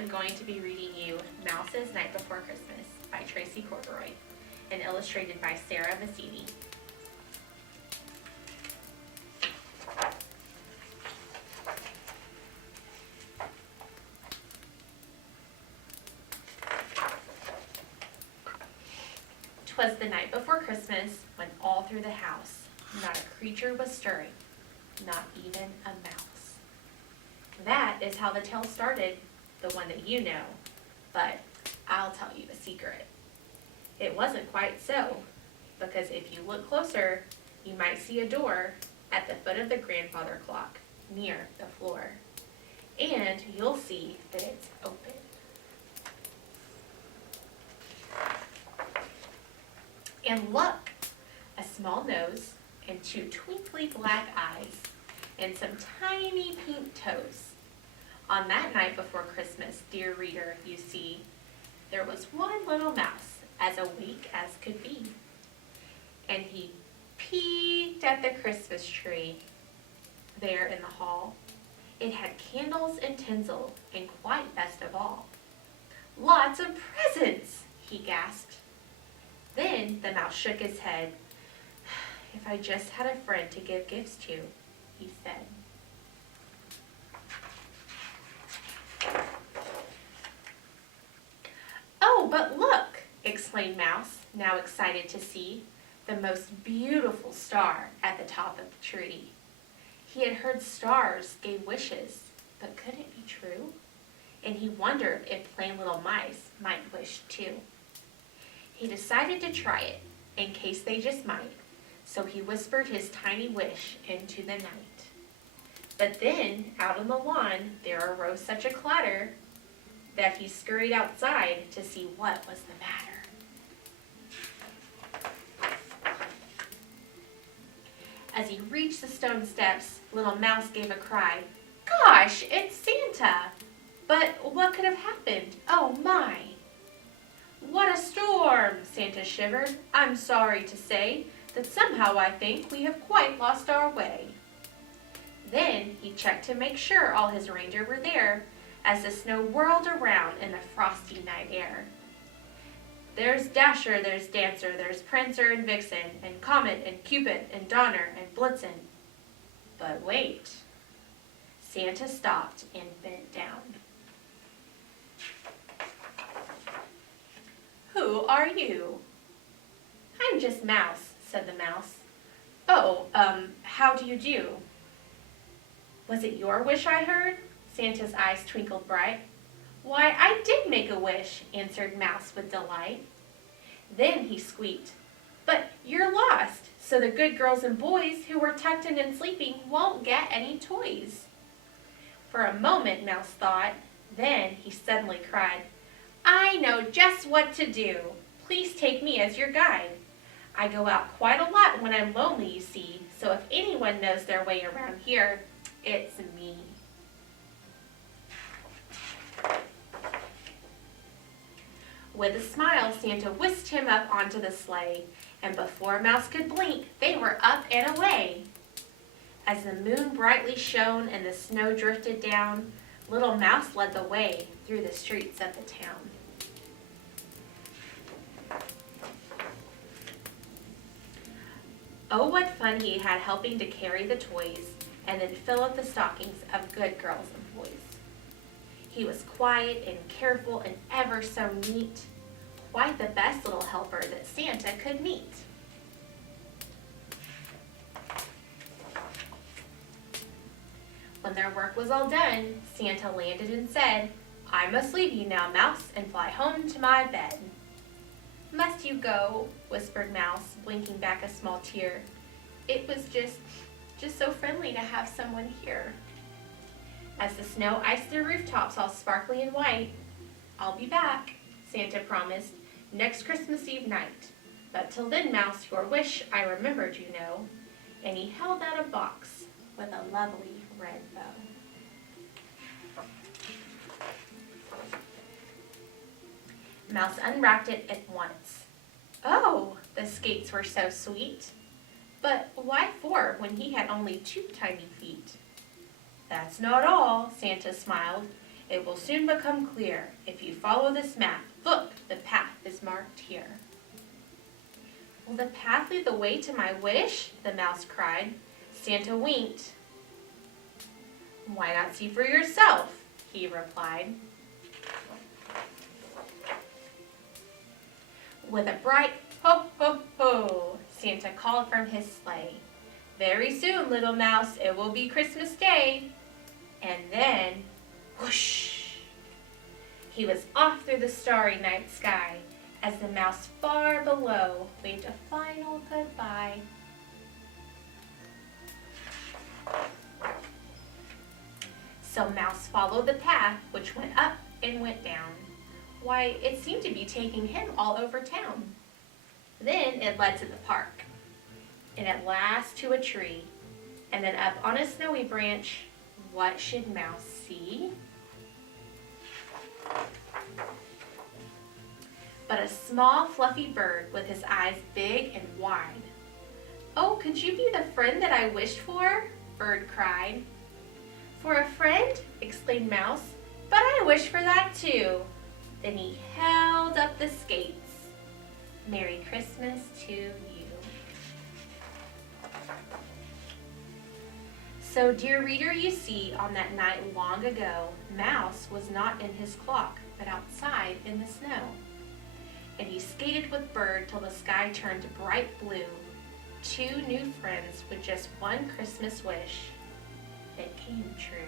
am going to be reading you Mouse's Night Before Christmas by Tracy Corduroy and illustrated by Sarah Vassini. "'Twas the night before Christmas, when all through the house not a creature was stirring, not even a mouse." That is how the tale started, the one that you know, but I'll tell you a secret. It wasn't quite so, because if you look closer, you might see a door at the foot of the grandfather clock near the floor, and you'll see that it's open. And look, a small nose and two twinkly black eyes and some tiny pink toes. On that night before Christmas, dear reader, you see, there was one little mouse as awake as could be. And he peeked at the Christmas tree there in the hall. It had candles and tinsel, and quite best of all, lots of presents, he gasped. Then the mouse shook his head. "If I just had a friend to give gifts to," he said. "Oh, but look!" exclaimed Mouse, now excited to see the most beautiful star at the top of the tree. He had heard stars gave wishes, but could it be true? And he wondered if plain little mice might wish too. He decided to try it, in case they just might, so he whispered his tiny wish into the night. But then, out on the lawn, there arose such a clatter that he scurried outside to see what was the matter. As he reached the stone steps, little Mouse gave a cry. "Gosh, it's Santa! But what could have happened? Oh my!" "What a storm!" Santa shivered. "I'm sorry to say that somehow I think we have quite lost our way." Then he checked to make sure all his reindeer were there as the snow whirled around in the frosty night air. "There's Dasher, there's Dancer, there's Prancer and Vixen, and Comet and Cupid and Donner and Blitzen." But wait. Santa stopped and bent down. "Who are you?" "I'm just Mouse," said the mouse. "Oh, how do you do?" "Was it your wish I heard?" Santa's eyes twinkled bright. "Why, I did make a wish," answered Mouse with delight. Then he squeaked, "But you're lost, so the good girls and boys who were tucked in and sleeping won't get any toys." For a moment Mouse thought, then he suddenly cried, "I know just what to do. Please take me as your guide. I go out quite a lot when I'm lonely, you see, so if anyone knows their way around here, it's me." With a smile, Santa whisked him up onto the sleigh, and before Mouse could blink, they were up and away. As the moon brightly shone and the snow drifted down, little Mouse led the way through the streets of the town. Oh, what fun he had helping to carry the toys and then fill up the stockings of good girls and boys. He was quiet and careful and ever so neat, quite the best little helper that Santa could meet. When their work was all done, Santa landed and said, "I must leave you now, Mouse, and fly home to my bed." "Must you go?" whispered Mouse, blinking back a small tear. "It was just so friendly to have someone here." As the snow iced the rooftops all sparkly and white, "I'll be back," Santa promised, "next Christmas Eve night. But till then, Mouse, your wish I remembered, you know." And he held out a box with a lovely red bow. Mouse unwrapped it at once. Oh, the skates were so sweet. But why 4 when he had only 2 tiny feet? "That's not all," Santa smiled, It will soon become clear if you follow this map. Look, the path is marked here. Will the path lead the way to my wish? The mouse cried. Santa winked. Why not see for yourself? He replied. With a bright ho, ho, ho, Santa called from his sleigh. Very soon, little mouse, it will be Christmas Day. And then, whoosh, he was off through the starry night sky as the mouse far below waved a final goodbye. So Mouse followed the path, which went up and went down. Why, it seemed to be taking him all over town. Then it led to the park, and at last to a tree, and then up on a snowy branch. What should Mouse see? But a small fluffy bird with his eyes big and wide. Oh, could you be the friend that I wished for? Bird cried. For a friend? Exclaimed Mouse. But I wish for that too. Then he held up the skates. Merry Christmas to you. So, dear reader, you see, on that night long ago, Mouse was not in his clock, but outside in the snow. And he skated with Bird till the sky turned bright blue. Two new friends with just one Christmas wish. It came true.